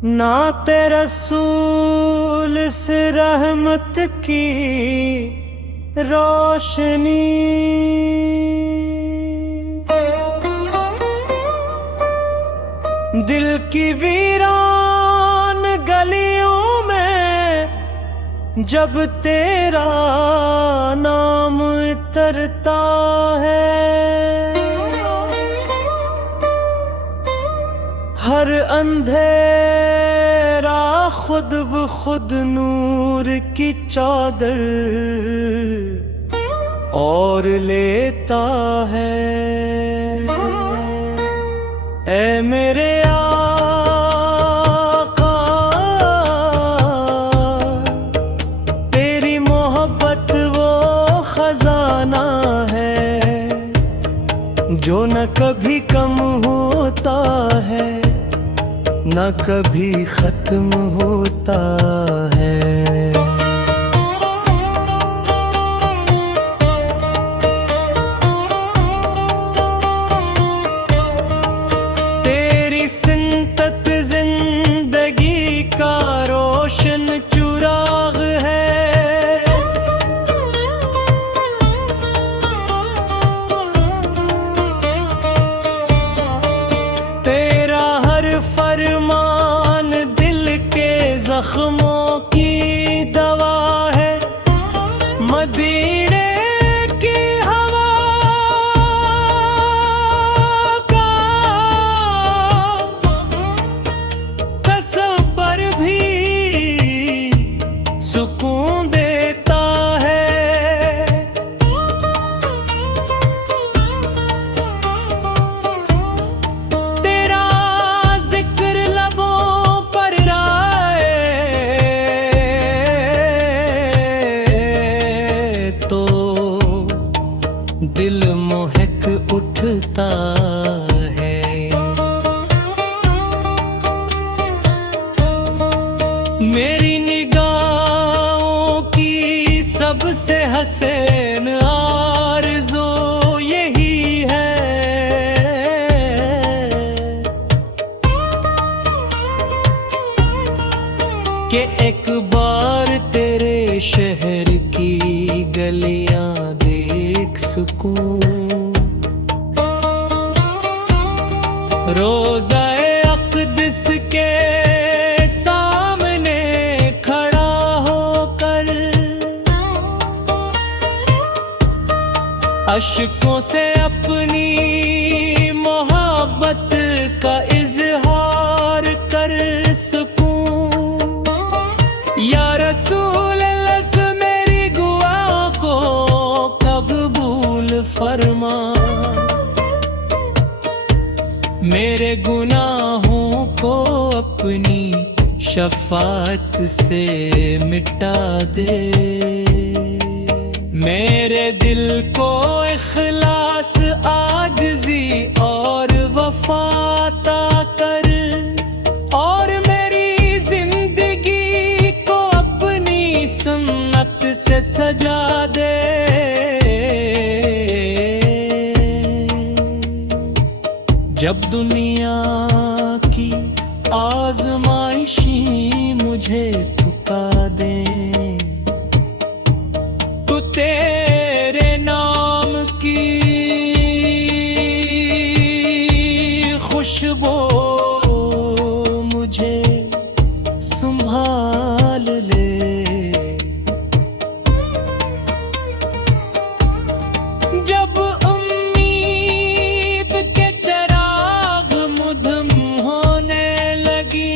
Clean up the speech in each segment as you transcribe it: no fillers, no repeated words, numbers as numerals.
नाते रसूल से रहमत की रोशनी, दिल की वीरान गलियों में जब तेरा नाम इतरता है, हर अंधेरा खुद ब खुद नूर की चादर और लेता है। ऐ मेरे आका, तेरी मोहब्बत वो खजाना है जो न कभी कम होता है न कभी खत्म होता है। तेरी सिंतत जिंदगी का रोशन चुराग है, तेरा हर फरमान दिल के जख्मों की दवा है। मदीने की हवा का तसव्वुर भी सुकून देता है। तेरा जिक्र लबों पर आए तो दिल मोहक उठता है। मेरी निगाहों की सबसे हसीन आरज़ू यही है कि एक बार तेरे शहर की गलियां देख सकूं। रोज़ाए अक़दस के सामने खड़ा होकर अश्कों से अपनी मोहब्बत का इज़हार कर सकूं। या रसूल अल्लाह मेरी दुआओं को कबूल फरमा, मेरे गुनाहों को अपनी शफ़ाअत से मिटा दे। मेरे दिल को इख़लास आजिज़ी और वफ़ा अता कर, और मेरी जिंदगी को अपनी सुन्नत से सजा दे। जब दुनिया की आज़माइशी मुझे थका दे तो तेरे नाम की खुशबू मुझे संभाल ले। जब उम्मीद के चिराग मुधम होने लगी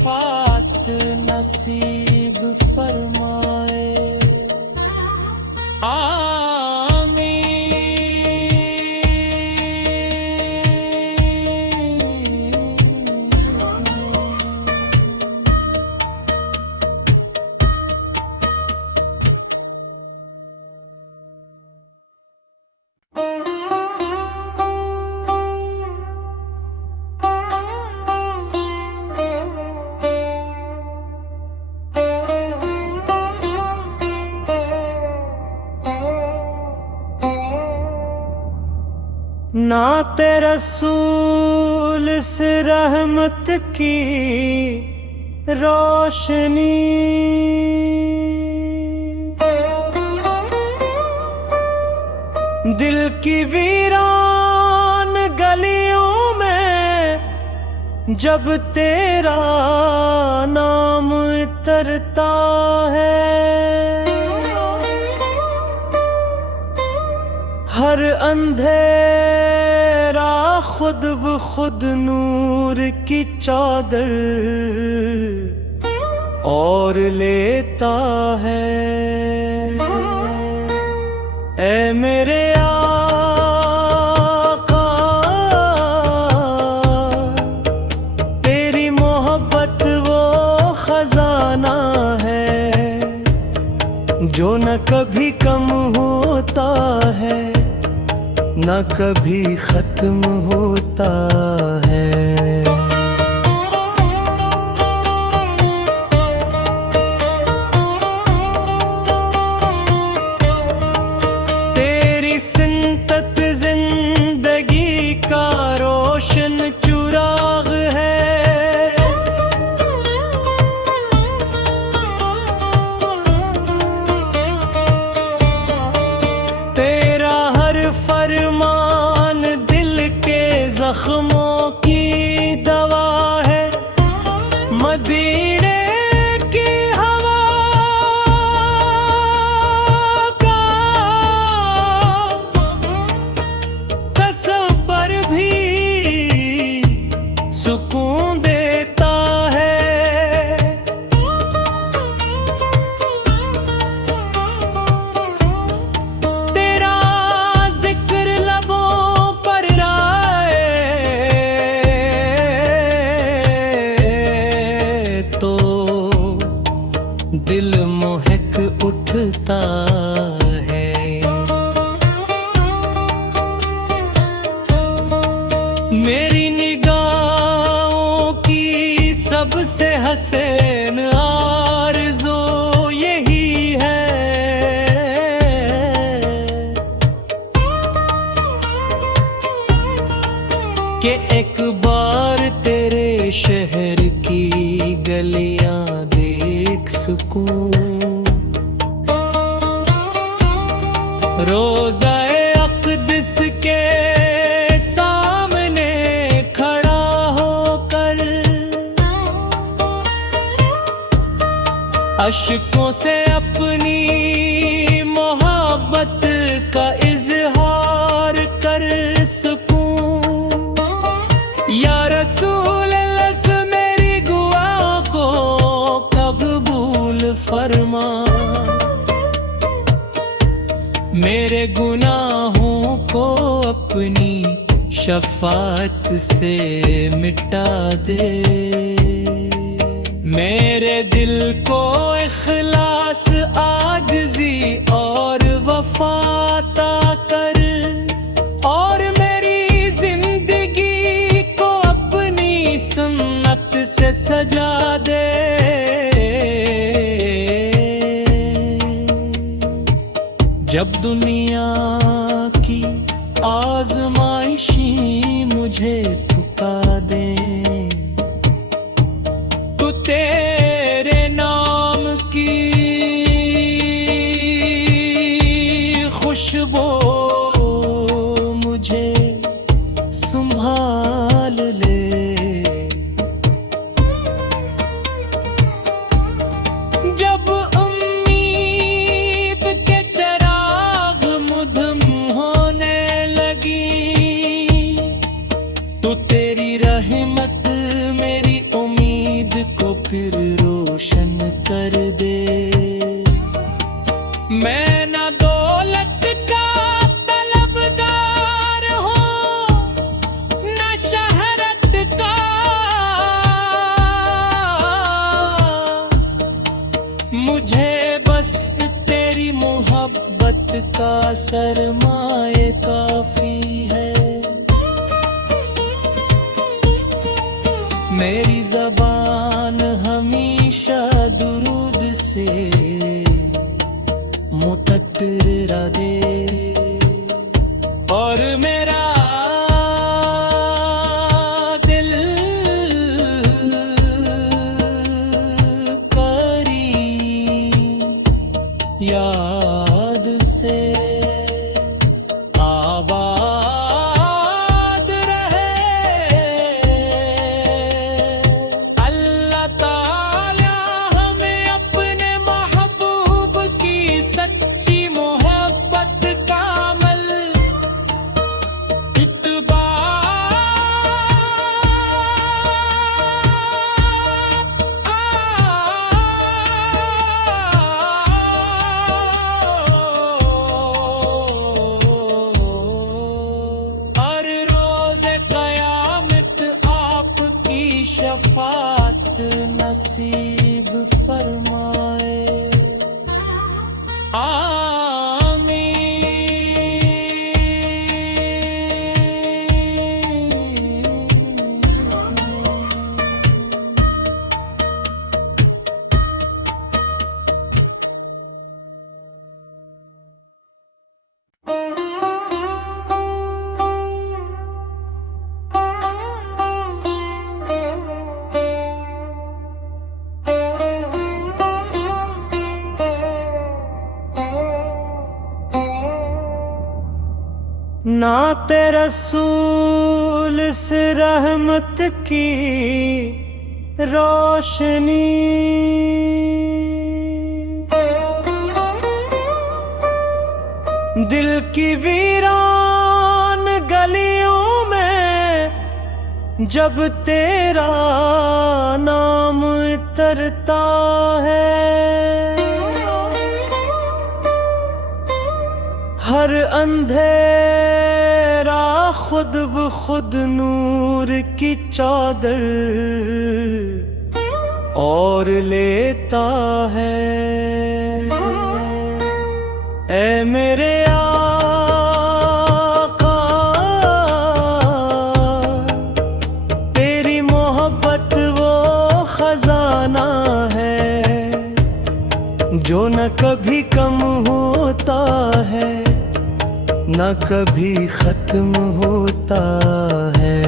शफात नसीब फरमाए। नाते रसूल से रहमत की रोशनी, दिल की वीरान गलियों में जब तेरा नाम उतरता है, हर अंधेरा खुद ब खुद नूर की चादर और लेता है। ऐ मेरे आका, तेरी मोहब्बत वो खजाना है जो न कभी कम होता है न कभी खत्म होता है। तेरी सिंतत जिंदगी का रोशन चुराग है, तेरा हर फरमान दिल के जख्मों की दवा है। मदीने की हवा का तसव्वुर भी सुकून देता है। तेरा जिक्र लबों पर आए तो दिल मोहक उठता है। मेरी निगाहों की सबसे हसीन आरज़ू यही है कि एक बार तेरे शहर की गलियां देख सकूं। रोज़ाए अक़दस के सामने खड़ा होकर अश्कों से अपनी मोहब्बत का इज़हार कर सकूं। या रसूल अल्लाह मेरी दुआ को कबूल फरमा, मेरे गुनाहों को अपनी शफ़ाअत से मिटा दे। मेरे दिल को इखलास आजिज़ी और वफ़ा अता कर, और मेरी जिंदगी को अपनी सुन्नत से सजा दे। जब दुनिया की आज़माइशी मुझे थका दे तो तेरे नाम की खुशबू मुझे संभाल ले। जब उम्मीद के चिराग मुधम होने लगी तो तेरी रहमत मेरी उम्मीद को शफात नसीब फरमाए। नाते रसूल से रहमत की रोशनी, दिल की वीरान गलियों में जब तेरा नाम उतरता है, हर अंधेरा खुद ब खुद नूर की चादर और लेता है। ऐ मेरे आका, तेरी मोहब्बत वो खजाना है जो न कभी कम होता है न कभी खत्म होता है।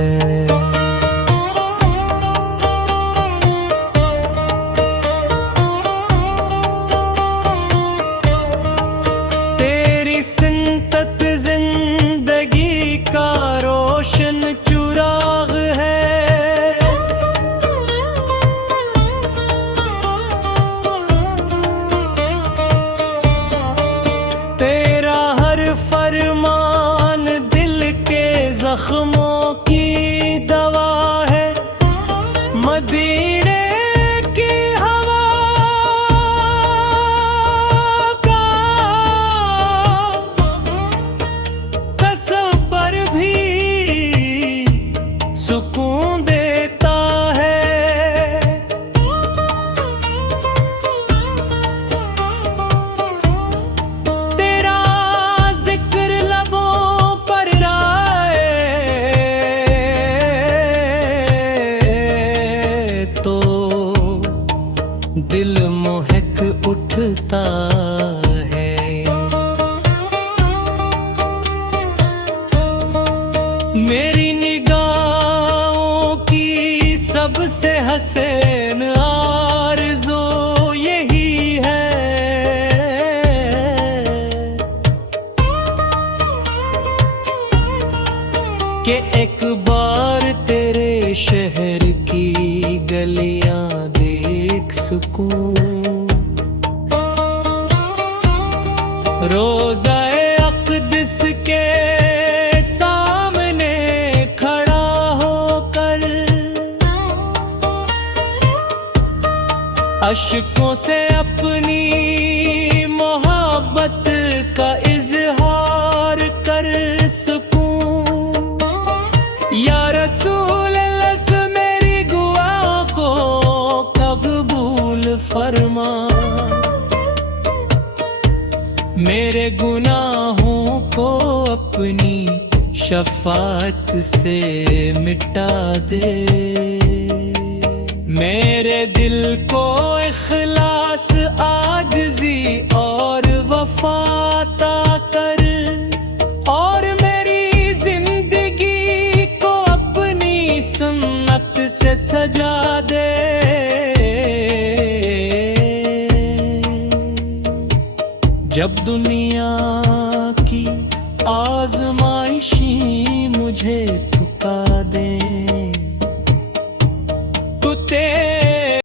तेरी सिंतत जिंदगी का रोशन चुराग है, तेरा हर फरमान दिल के जख्मों की दवा है। मदीने की हवा का तसव्वुर भी सुकून देता है। तेरा जिक्र लबों पर आए तो दिल मोहक उठता है। मेरी निगाहों की सबसे हसीन आरज़ू यही है कि एक बार तेरे शहर की गलियां देख सकूं। रोज़ाए अक़दस के सामने खड़ा होकर अश्कों से अपनी मोहब्बत का इज़हार कर सकूं। या रसूल अल्लाह मेरी दुआओं को कबूल फरमा, मेरे गुनाहों को अपनी शफ़ाअत से मिटा दे। मेरे दिल को इखलास आजिज़ी और वफ़ा अता कर, और मेरी जिंदगी को अपनी सुन्नत से सजा दे। जब दुनिया की आज़माइशी मुझे थका दे,